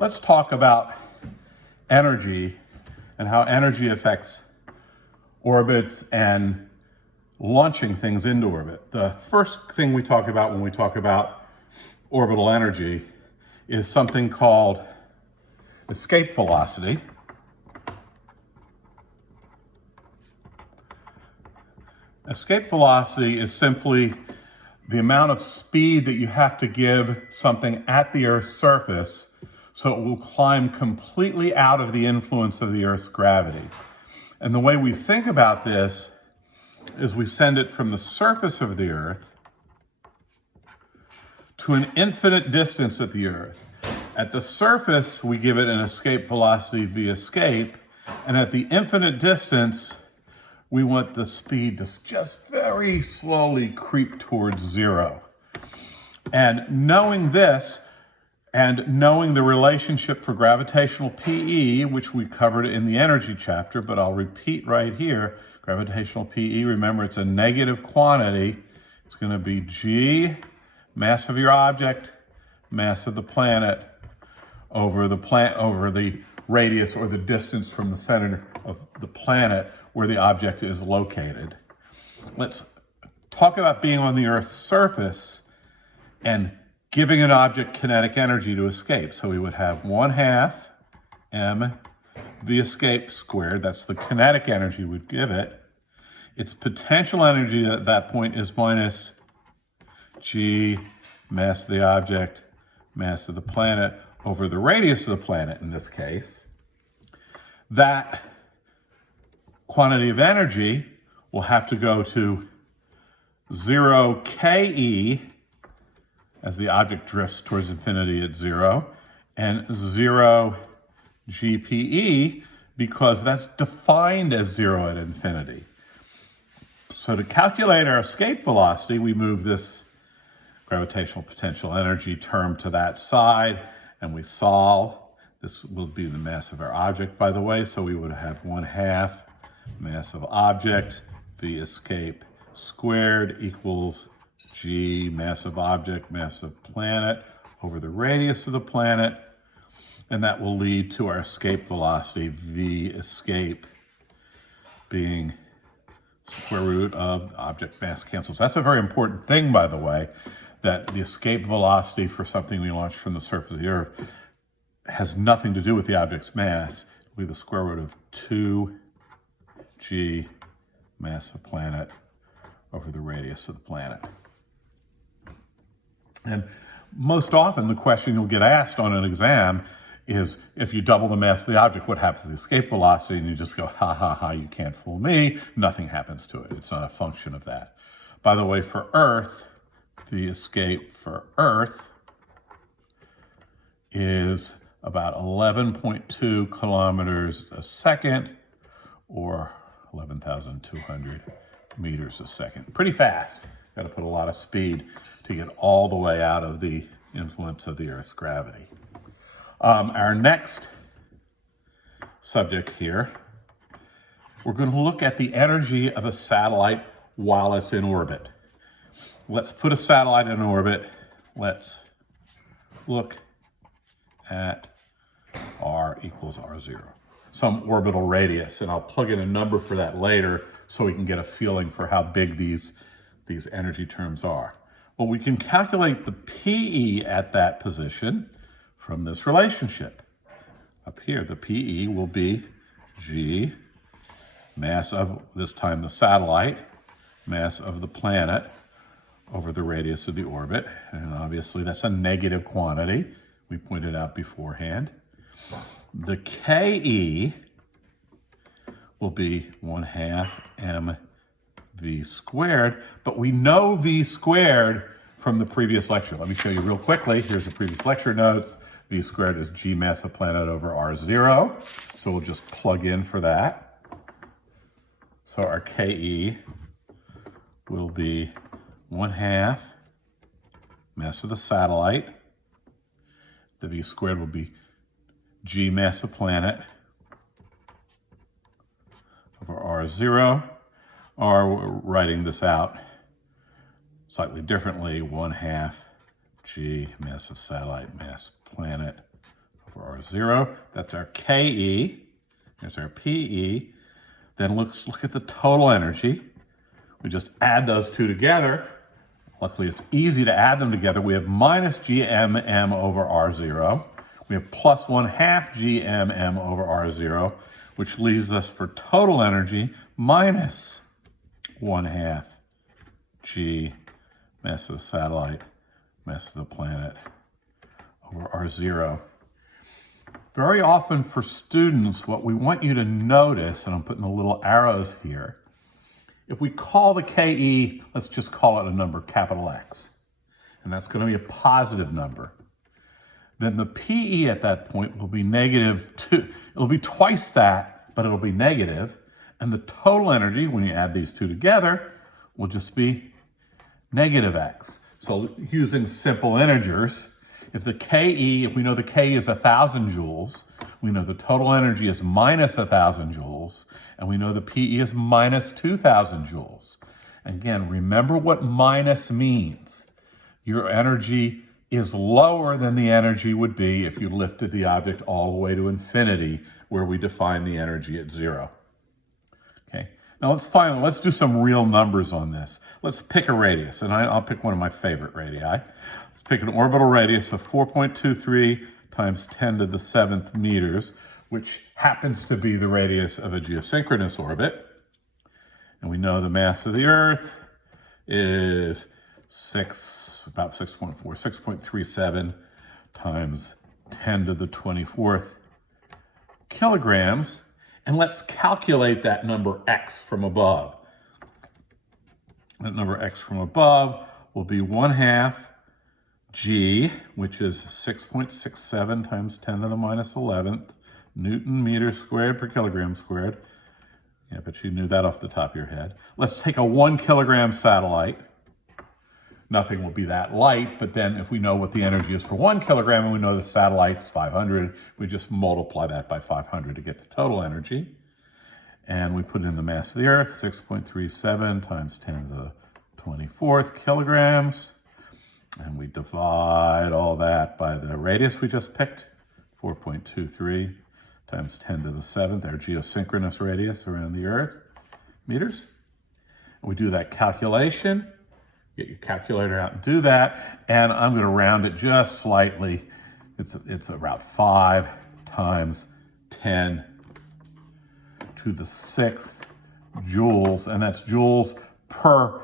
Let's talk about energy and how energy affects orbits and launching things into orbit. The first thing we talk about when we talk about orbital energy is something called escape velocity. Escape velocity is simply the amount of speed that you have to give something at the Earth's surface so it will climb completely out of the influence of the Earth's gravity. And the way we think about this is we send it from the surface of the Earth to an infinite distance at the Earth. At the surface, we give it an escape velocity v escape, and at the infinite distance, we want the speed to just very slowly creep towards zero. And knowing this, and knowing the relationship for gravitational PE, which we covered in the energy chapter, but I'll repeat right here, gravitational PE, remember it's a negative quantity. It's going to be G, mass of your object, mass of the planet, over the radius or the distance from the center of the planet where the object is located. Let's talk about being on the Earth's surface and giving an object kinetic energy to escape. So we would have 1/2 m v escape squared. That's the kinetic energy we'd give it. Its potential energy at that point is minus g, mass of the object, mass of the planet, over the radius of the planet in this case. That quantity of energy will have to go to 0 ke as the object drifts towards infinity at 0, and 0 gpe because that's defined as 0 at infinity. So to calculate our escape velocity, we move this gravitational potential energy term to that side, and we solve. This will be the mass of our object, by the way, so we would have 1/2 mass of object v escape squared equals g, mass of object, mass of planet, over the radius of the planet, and that will lead to our escape velocity v escape being square root of object mass cancels. That's a very important thing, by the way, that the escape velocity for something we launch from the surface of the Earth has nothing to do with the object's mass. It will be the square root of 2g mass of planet over the radius of the planet. And most often the question you'll get asked on an exam is, if you double the mass of the object, what happens to the escape velocity? And you just go, ha, ha, ha, you can't fool me. Nothing happens to it. It's not a function of that. By the way, for Earth, the escape for Earth is about 11.2 kilometers a second, or 11,200 meters a second. Pretty fast. Got to put a lot of speed to get all the way out of the influence of the Earth's gravity. Our next subject here, we're going to look at the energy of a satellite while it's in orbit. Let's put a satellite in orbit. Let's look at r equals r0, some orbital radius, and I'll plug in a number for that later so we can get a feeling for how big these energy terms are. Well, we can calculate the PE at that position from this relationship. Up here, the PE will be G, mass of, this time the satellite, mass of the planet over the radius of the orbit. And obviously that's a negative quantity. We pointed out beforehand. The KE will be 1/2 mv squared, but we know v squared from the previous lecture. Let me show you real quickly. Here's the previous lecture notes. V squared is G mass of planet over R0. So we'll just plug in for that. So our KE will be 1/2 mass of the satellite. The V squared will be G mass of planet over R0. Or we're writing this out slightly differently, 1/2 G mass of satellite mass planet over R0. That's our KE. There's our PE. Then let's look at the total energy. We just add those two together. Luckily, it's easy to add them together. We have minus GMM over R0. We have plus 1/2 GMM over R0, which leaves us for total energy minus 1/2 G, mass of the satellite, mass of the planet, over R0. Very often for students, what we want you to notice, and I'm putting the little arrows here, if we call the KE, let's just call it a number, capital X, and that's going to be a positive number, then the PE at that point will be -2. It'll be twice that, but it'll be negative, and the total energy, when you add these two together, will just be -X. So using simple integers, if we know the K is 1,000 joules, we know the total energy is minus 1,000 joules, and we know the PE is minus 2,000 joules. Again, remember what minus means. Your energy is lower than the energy would be if you lifted the object all the way to infinity, where we define the energy at 0. Okay. Now let's do some real numbers on this. Let's pick a radius, and I'll pick one of my favorite radii. Let's pick an orbital radius of 4.23 times 10 to the 7th meters, which happens to be the radius of a geosynchronous orbit. And we know the mass of the Earth is about 6.37 times 10 to the 24th kilograms. And let's calculate that number X from above. That number X from above will be 1/2 G, which is 6.67 times 10 to the minus 11th Newton meter squared per kilogram squared. Yeah, but you knew that off the top of your head. Let's take a 1 kilogram satellite. Nothing will be that light, but then if we know what the energy is for 1 kilogram and we know the satellite's 500, we just multiply that by 500 to get the total energy. And we put in the mass of the Earth, 6.37 times 10 to the 24th kilograms. And we divide all that by the radius we just picked, 4.23 times 10 to the 7th, our geosynchronous radius around the Earth, meters. And we do that calculation. Get your calculator out and do that. And I'm going to round it just slightly. It's about 5 times 10 to the 6th joules, and that's joules per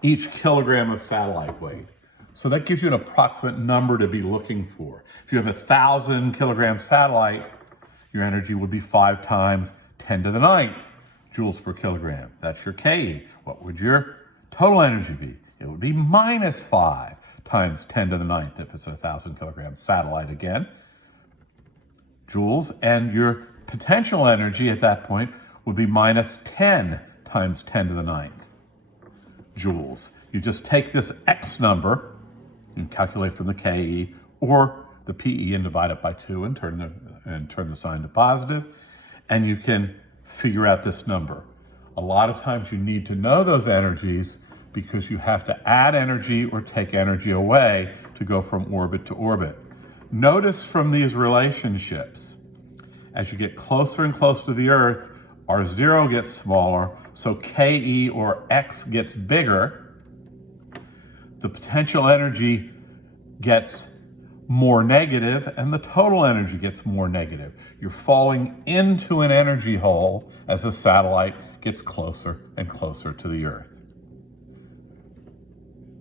each kilogram of satellite weight. So that gives you an approximate number to be looking for. If you have 1,000 kilogram satellite, your energy would be 5 times 10 to the 9th joules per kilogram. That's your KE. What would your total energy be? It would be minus 5 times 10 to the 9th if it's a 1,000 kilogram satellite again, joules, and your potential energy at that point would be minus 10 times 10 to the 9th joules. You just take this X number and calculate from the KE or the PE and divide it by 2 and turn the sign to positive, and you can figure out this number. A lot of times you need to know those energies because you have to add energy or take energy away to go from orbit to orbit. Notice from these relationships, as you get closer and closer to the Earth, R0 gets smaller, so KE or X gets bigger. The potential energy gets more negative, and the total energy gets more negative. You're falling into an energy hole as the satellite gets closer and closer to the Earth.